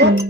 Música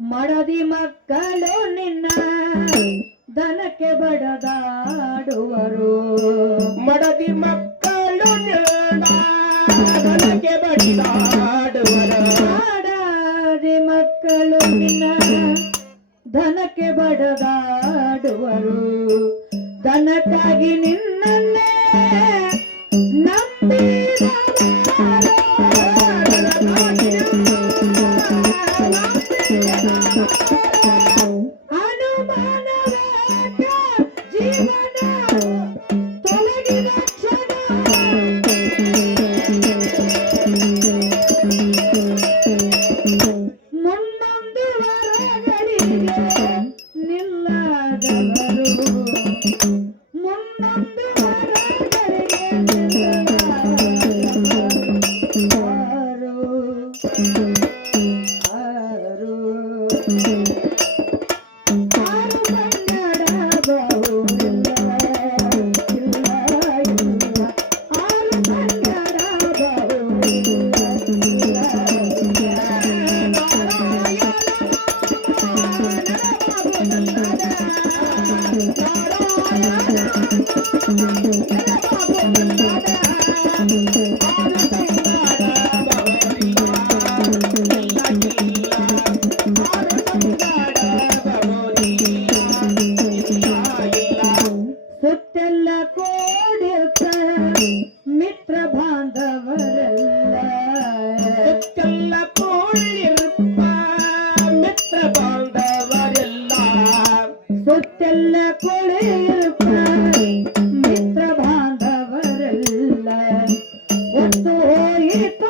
ಮಡದಿ ಮಕ್ಕಳು ನಿನ್ನ ದನಕ್ಕೆ ಬಡದಾಡುವರು. ಮಡದಿ ಮಕ್ಕಳು ನಿನ್ನ ದನಕ್ಕೆ ಬಡದಾಡುವರು. ಧನಕ್ಕೆ ಬಡದಾಡುವರು. ಧನಕ್ಕಾಗಿ ನಿನ್ನ ಹೇಗಿತ್ತು